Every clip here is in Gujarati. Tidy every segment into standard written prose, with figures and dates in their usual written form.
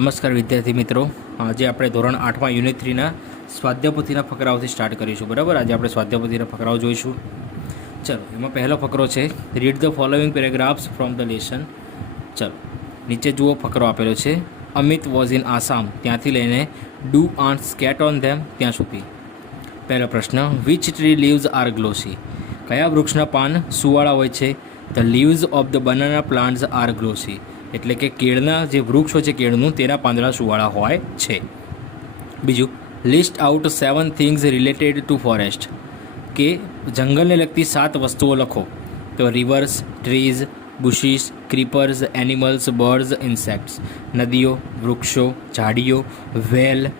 નમસ્કાર વિદ્યાર્થી મિત્રો, આજે આપણે ધોરણ 8માં યુનિટ 3ના સ્વાધ્યાયપોથીના ફકરાઓથી સ્ટાર્ટ કરીશું. બરાબર, આજે આપણે સ્વાધ્યાયપોથીના ફકરાઓ જોઈશું. ચલો, એમાં પહેલો ફકરો છે, read the following paragraphs from the lesson. ચલો, નીચે જુઓ, ફકરો આપેલો છે, અમિત વોઝ ઇન આસામ, ત્યાંથી લઈને do ant skate on them ત્યાં સુધી. પહેલો પ્રશ્ન, which tree leaves are glossy, કયા વૃક્ષના પાન સુવાળા હોય છે? The leaves of the banana plants are glossy, એટલે કે કેળના જે વૃક્ષ હોય છે કેળનું, તેના પાંદડા સુવાળા હોય છે. બીજું, list out 7 things related to forest, કે જંગલને લગતી 7 વસ્તુઓ લખો. તો rivers, trees, bushes, creepers, animals, birds, insects, નદીઓ, વૃક્ષો, ઝાડીઓ, વેલ,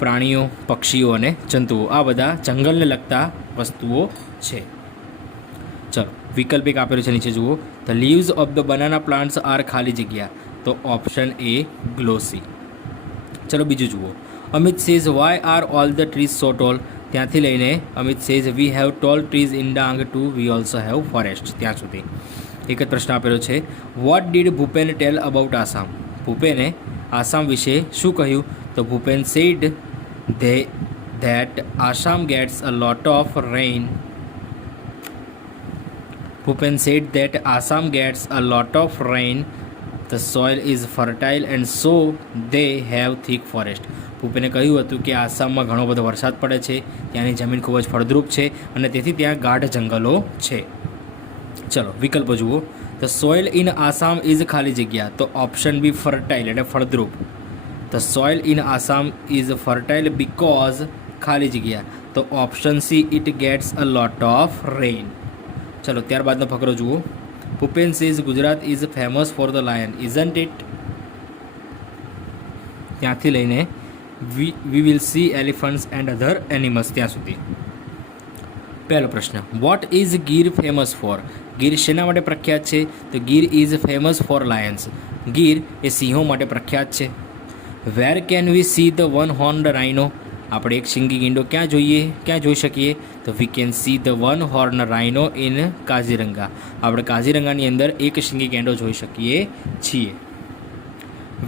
પ્રાણીઓ, પક્ષીઓ અને જંતુઓ. આ બધા જંગલને લગતા વસ્તુઓ છે. ચલો, વિકલ્પ એક આપેલું છે, નીચે જુઓ. The leaves of the banana plants are ખાલી જગ્યા, તો ઓપ્શન એ ગ્લોસી. ચલો, બીજું જુઓ. Amit says why are all the trees so tall, ત્યાંથી લઈને Amit says we have tall trees in Dang too we also have forest, ત્યાં સુધી. એક જ પ્રશ્ન આપેલો છે, what did Bhupen tell about Assam, ભૂપેને આસામ વિશે શું કહ્યું? તો Bhupen said that Assam gets a lot of rain. Bhupen said that Assam gets a lot of rain, the soil is fertile and so they have thick forest. ભૂપેને કહ્યું હતું કે આસામમાં ઘણો બધો વરસાદ પડે છે, ત્યાંની જમીન ખૂબ જ ફળદ્રુપ છે અને તેથી ત્યાં ગાઢ જંગલો છે. ચલો, વિકલ્પો જુઓ. The soil in Assam is ખાલી જગ્યા, તો ઓપ્શન બી ફર્ટાઇલ એટલે ફળદ્રુપ. The soil in Assam is fertile because ખાલી જગ્યા, તો option C it gates a lot of rain. ચલો, ત્યારબાદનો ફકરો જુઓ. Bhupen says Gujarat is famous for the lion, isn't it, ત્યાંથી લઈને we will see elephants and other animals, ત્યાં સુધી. પહેલો પ્રશ્ન, what is Gir famous for, Gir શેના માટે પ્રખ્યાત છે? તો Gir is famous for lions, Gir એ સિંહો માટે પ્રખ્યાત છે. Where can we see the one horned rhino, આપણે એક શિંગી ગીંડો ક્યાં જોઈ શકીએ? તો we can see the one horn rhino in Kaziranga, આપણે કાઝીરંગાની અંદર એક શિંગી ગેંડો જોઈ શકીએ છીએ.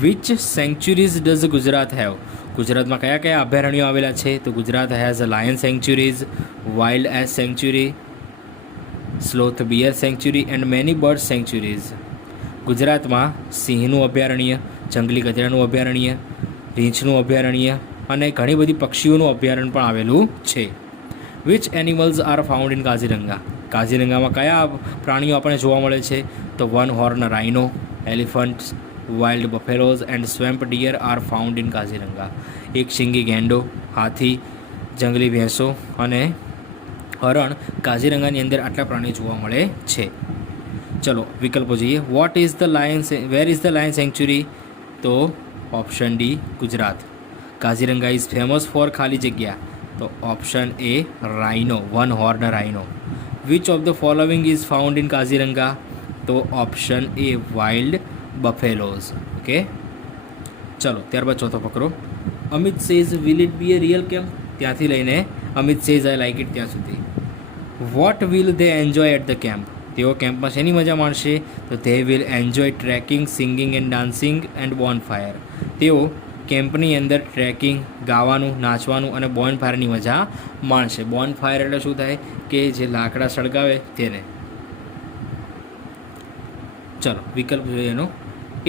Which sanctuaries does Gujarat have, ગુજરાતમાં કયા કયા અભયારણ્યો આવેલા છે? તો Gujarat has a lion sanctuaries, wild ass sanctuary, sloth beer century and many bird sanctuaries. ગુજરાતમાં સિંહનું અભયારણ્ય, જંગલી ગધેડાનું અભયારણ્ય, રીંછનું અભયારણ્ય અને ઘણી બધી પક્ષીઓનું અભયારણ્ય પણ આવેલું છે. Which animals are found in Kaziranga, કાઝીરંગામાં કયા પ્રાણીઓ આપણને જોવા મળે છે? તો one horn rhino, elephants, wild buffaloes and swamp deer are found in Kaziranga. એક શિંગી ગેંડો, હાથી, જંગલી ભેંસો અને હરણ કાઝીરંગાની અંદર આટલા પ્રાણીઓ જોવા મળે છે. ચલો, વિકલ્પો જોઈએ. What is the lion, where is the lion sanctuary? તો option D Gujarat. Kaziranga is famous for ખાલી જગ્યા, તો option A rhino, one horn rhino. Which of the following is found in Kaziranga? તો option A wild buffaloes. Okay, ચલો, ત્યારબાદ ચોથો ફકરો. Amit says will it be a real camp, ત્યાંથી લઈને Amit says I like it, ત્યાં સુધી. What will they enjoy at the camp, તેઓ કેમ્પમાં શેની મજા માણશે? તો they will enjoy trekking, singing and dancing and bonfire, તેઓ કેમ્પની અંદર ટ્રેકિંગ, ગાવાનું, નાચવાનું અને બોન ફાયરની મજા માણશે. બોન ફાયર એટલે શું થાય કે જે લાકડા સળગાવે તેને. ચલો, વિકલ્પ જોઈએ એનો.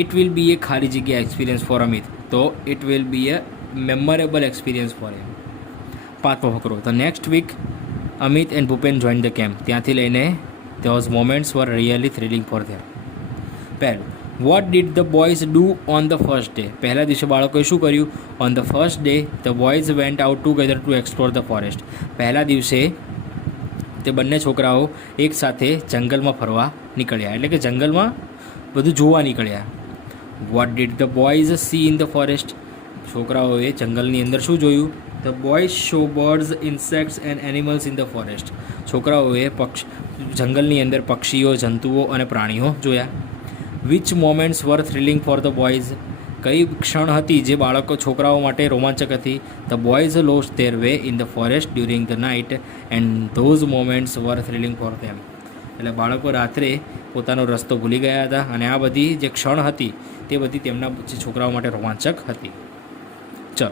ઇટ વિલ બી એ ખાલી જગ્યા એક્સપિરિયન્સ ફોર અમિત, તો it will be a memorable experience for them. પાંચમો ફકરો. The next week Amit and Bhupen join the camp, ત્યાંથી લઈને those moments were really thrilling for them. પહેલું, what did the boys do on the first day, પહેલા દિવસે બાળકોએ શું કર્યું? On the first day the boys went out together to explore the forest, પહેલા દિવસે તે બંને છોકરાઓ એકસાથે જંગલમાં ફરવા નીકળ્યા, એટલે કે જંગલમાં બધું જોવા નીકળ્યા. What did the boys see in the forest, છોકરાઓએ જંગલની અંદર શું જોયું? The boys show birds, insects and animals in the forest, છોકરાઓએ જંગલની અંદર પક્ષીઓ, જંતુઓ અને પ્રાણીઓ જોયા. Which moments were thrilling for the boys, કઈ ક્ષણ હતી જે છોકરાઓ માટે રોમાંચક હતી? The boys lost their way in the forest during the night and those moments were thrilling for them, એટલે બાળકો રાત્રે પોતાનો રસ્તો ભૂલી ગયા હતા અને આ બધી જે ક્ષણ હતી તે બધી તેમના જે છોકરાઓ માટે રોમાંચક હતી. ચલો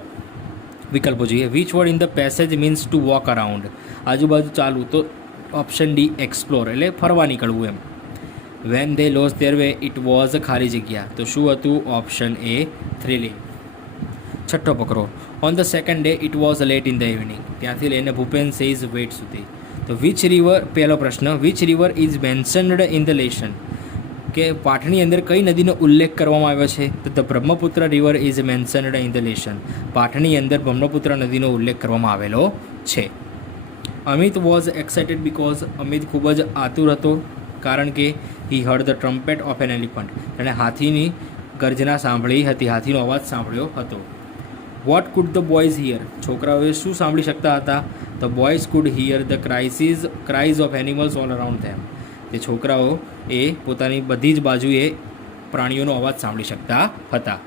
વિકલ્પો જોઈએ. Which word in the passage means to walk around? આજુબાજુ ચાલવું, તો ઓપ્શન ડી એક્સપ્લોર એટલે ફરવા નીકળવું એમ. When they lost their way it was ખાલી જગ્યા, તો શું હતું? Option A thrilling. છઠ્ઠો પકડો. On the second day it was late in the evening, ત્યાંથી લઈને ભૂપેન સેઝ વેટ સુધી. તો વિચ રિવર, પહેલો પ્રશ્ન, which river is mentioned in the lesson, કે પાઠની અંદર કઈ નદીનો ઉલ્લેખ કરવામાં આવ્યો છે? તો the Brahmaputra river is mentioned in the lesson, પાઠની અંદર બ્રહ્મપુત્ર નદીનો ઉલ્લેખ કરવામાં આવેલો છે. Amit was excited because, Amit ખૂબ જ આતુર હતો કારણ કે he heard the trumpet of an elephant, એણે હાથીની ગર્જના સાંભળી હતી, હાથીનો અવાજ સાંભળ્યો હતો. What could the boys hear, છોકરાઓએ શું સાંભળી શકતા હતા? The boys could hear the cries of animals all around them, તે છોકરાઓ એ પોતાની બધી જ બાજુએ પ્રાણીઓનો અવાજ સાંભળી શકતા હતા.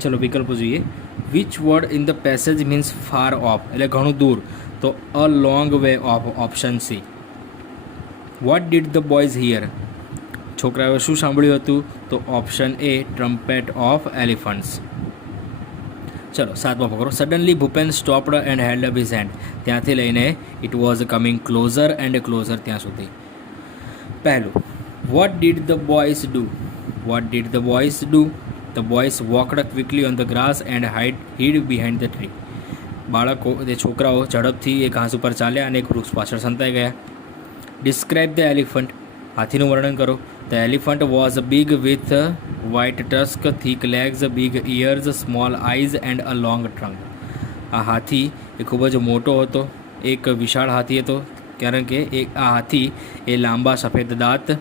ચલો વિકલ્પો જોઈએ. Which word in the passage means far off, એટલે ઘણું દૂર, તો a long way off, option C. What did the boys hear, છોકરાઓએ શું સાંભળ્યું હતું? તો option A trumpet of elephants. ચલો સાતમો પકડો. Suddenly Bhupen stopped and held up his hand, ત્યાંથી લઈને it was coming closer and closer, ત્યાં સુધી. પહેલું, what did the boys do, what did the boys do? The boys walked quickly on the grass and hid behind the tree, બાળકો, તે છોકરાઓ ઝડપથી એક ઘાસ ઉપર ચાલ્યા અને એક વૃક્ષ પાછળ સંતાઈ ગયા. ડિસ્ક્રાઇબ ધ એલિફન્ટ, હાથીનું વર્ણન કરો. The elephant was big with white tusk, thick legs, big ears, small eyes and a long trunk. આ હાથી એ ખૂબ જ મોટો હતો, એક વિશાળ હાથી હતો કારણ કે આ હાથી એ લાંબા સફેદ દાંત,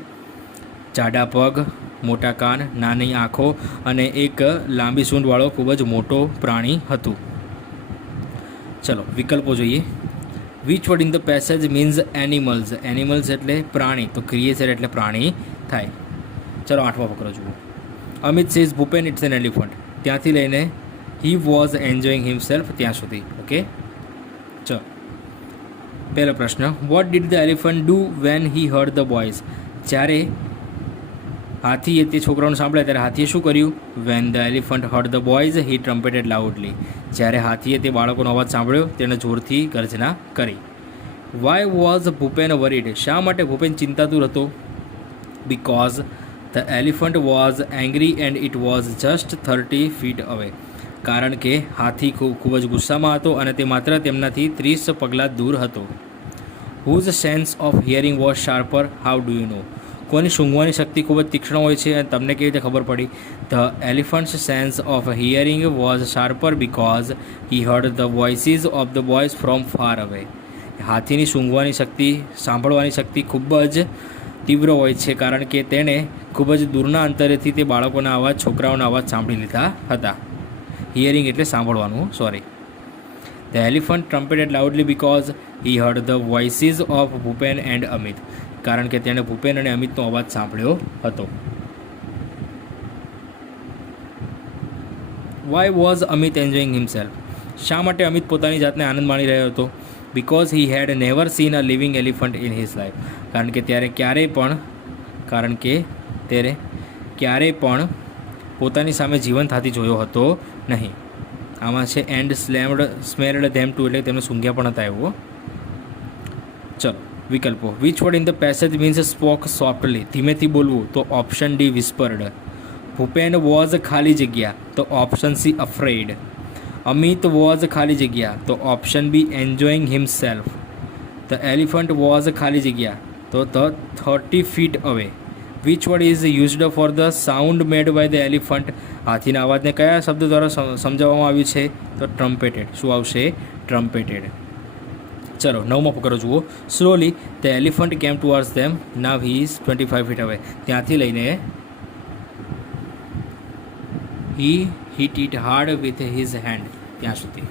જાડા પગ, મોટા કાન, નાની આંખો અને એક લાંબી સૂંઢવાળો ખૂબ જ મોટો પ્રાણી હતું. ચલો વિકલ્પો જોઈએ. Which word in the passage means animals, animals એટલે પ્રાણી, તો ક્રિએચર એટલે પ્રાણી થાય. ચલો આઠમો પકડો જુઓ. Amit says Bhupen it's an elephant, ત્યાંથી લઈને હી વોઝ એન્જોઈંગ હિમસેલ્ફ, ત્યાં સુધી. ઓકે ચલો પહેલો પ્રશ્ન. What did the elephant do when he heard the boys, જ્યારે હાથીએ તે છોકરાઓને સાંભળ્યા ત્યારે હાથીએ શું કર્યું? When the elephant heard the boys he trumpeted loudly, જ્યારે હાથીએ તે બાળકોનો અવાજ સાંભળ્યો તેણે જોરથી ગર્જના કરી. વાય વોઝ ભૂપેન વરીડ, શા માટે ભૂપેન ચિંતાતુર હતો? Because the elephant was angry and it was just 30 feet away, કારણ કે હાથી ખૂબ જ ગુસ્સામાં હતો અને તે માત્ર તેમનાથી 30 પગલાં દૂર હતો. Whose sense of hearing was sharper, how do you know, કોની સૂંઘવાની શક્તિ ખૂબ જ તીક્ષ્ણ હોય છે અને તમને કેવી રીતે ખબર પડી? The elephant's sense of hearing was sharper because he heard the voices of the boys from far away, હાથીની સૂંઘવાની શક્તિ, સાંભળવાની શક્તિ ખૂબ જ તીવ્ર હોય છે કારણ કે તેણે ખૂબ જ દૂરના અંતરેથી તે બાળકોના અવાજ, છોકરાઓના અવાજ સાંભળી લીધા હતા. હિયરિંગ એટલે સાંભળવાનું, sorry. The elephant trumpeted loudly because he heard the voices of Bhupen and Amit, કારણ કે તેણે ભૂપેન અને અમિતનો અવાજ સાંભળ્યો હતો. Why was Amit enjoying himself, શા માટે અમિત પોતાની જાતને આનંદ માણી રહ્યો હતો? Because he had never seen a living elephant in his life, કારણ કે ત્યારે ક્યારેય પણ પોતાની સામે જીવંત હાથી જોયો હતો નહીં. આમાં છે એન્ડ સ્મેલ્ડ ધેમ ટુ, એટલે તેમને સૂંઘ્યા પણ હતા એવો. ચલો વિકલ્પો. Which word in the passage means spoke softly, ધીમેથી બોલવું, તો option D whispered. Bhupen was ખાલી જગ્યા, તો option C afraid. Amit was ખાલી જગ્યા, તો option B enjoying himself. The elephant was ખાલી જગ્યા, તો the 30 feet away. Which word is used for the sound made by the elephant, હાથીના અવાજને કયા શબ્દ દ્વારા સમજાવવામાં આવ્યું છે? તો ટ્રમ્પેટેડ. શું આવશે? ટ્રમ્પેટેડ. ચલો નવમો પકડો જુઓ. Slowly the elephant came towards them, now he is 25 feet away, ત્યાંથી લઈને he hit it hard with his hand, ત્યાં સુધી.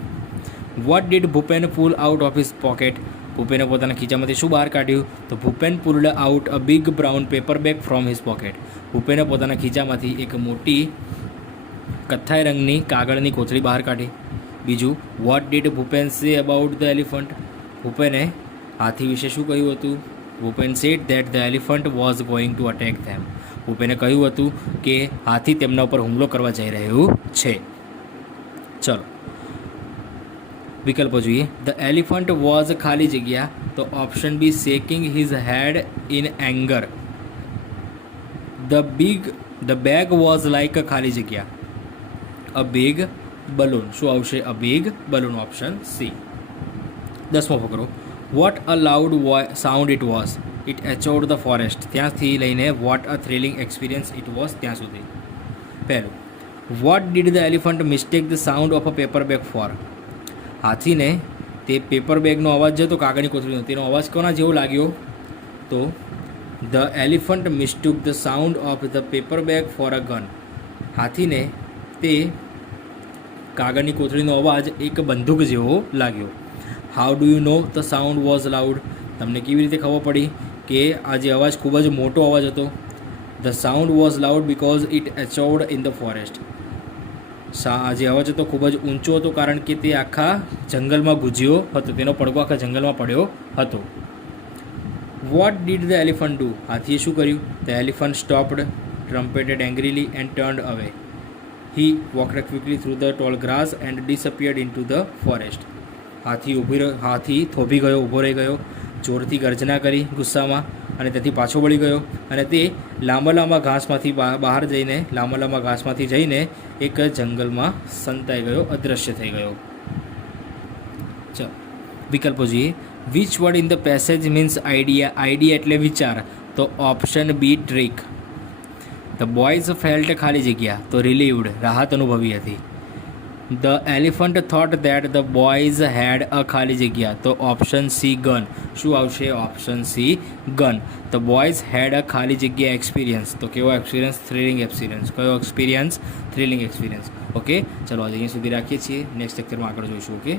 What did Bhupen pull out of his pocket, ભૂપેને પોતાના ખીચામાંથી શું બહાર કાઢ્યું? તો Bhupen pulled out a big brown paper bag from his pocket, ભૂપેને પોતાના ખીચામાંથી એક મોટી કથ્થાઈ રંગની કાગળની કોથળી બહાર કાઢી. બીજું, vote did Bhupen say about the elephant, ભૂપેને હાથી વિશે શું કહ્યું હતું? Bhupen said that the elephant was going to attack them. ભૂપેને કહ્યું હતું કે હાથી તેમના ઉપર હુમલો કરવા જઈ રહ્યું છે. ચલો વિકલ્પો જોઈએ. ધ એલિફન્ટ વોઝ ખાલી જગ્યા, તો option B shaking his head in anger. The bag was like a ખાલી જગ્યા, અ બિગ બલૂન. શું આવશે? A big balloon, option C. 10મો ફકરો. What a loud sound it was, it echoed the forest. ત્યાંથી લઈને what a thrilling experience it was ત્યાં સુધી. પહેલું, what did the elephant mistake the sound of a paper bag for. હાથીને તે પેપર બેગનો અવાજ જતો કાગળની કોથળીનો, તેનો અવાજ કોના જેવો લાગ્યો? તો the elephant mistook the sound of the paper bag for a gun. હાથીને તે કાગળની કોથળીનો અવાજ એક બંદૂક જેવો લાગ્યો. How do you know the sound was loud. તમને કેવી રીતે ખબર પડી કે આ જે અવાજ ખૂબ જ મોટો અવાજ હતો? The sound was loud because it echoed in the forest. આ જે અવાજ હતો ખૂબ જ ઊંચો હતો કારણ કે તે આખા જંગલમાં ગુજ્યો હતો, તેનો પડઘો આખા જંગલમાં પડ્યો હતો. What did the elephant do. હાથીએ શું કર્યું? The elephant stopped, trumpeted angrily and turned away. He walked quickly through the tall grass and disappeared into the forest. હાથી થોભી ગયો, ઊભો રહી ગયો, જોરથી ગર્જના કરી ગુસ્સામાં, અને તેથી પાછો વળી ગયો, અને તે લાંબા ઘાસમાંથી જઈને એક જંગલમાં સંતાઈ ગયો, અદૃશ્ય થઈ ગયો. ચલો વિકલ્પો જોઈએ. Which word in the passage means idea. Idea એટલે વિચાર, તો option B trick. The boys felt ખાલી જગ્યા, તો રિલીવડ, રાહત અનુભવી હતી. The elephant thought that the boys had a ખાલી જગ્યા, તો ઓપ્શન સી ગન. શું આવશે? Option C gun. The boys had a ખાલી જગ્યા એક્સપિરિયન્સ, તો કેવો એક્સપિરિયન્સ? Thrilling experience. કયો એક્સપિરિયન્સ? Thrilling experience. ઓકે, ચલો આજે અહીંયા સુધી રાખીએ છીએ. નેક્સ્ટ લેક્ચરમાં આગળ જોઈશું. ઓકે.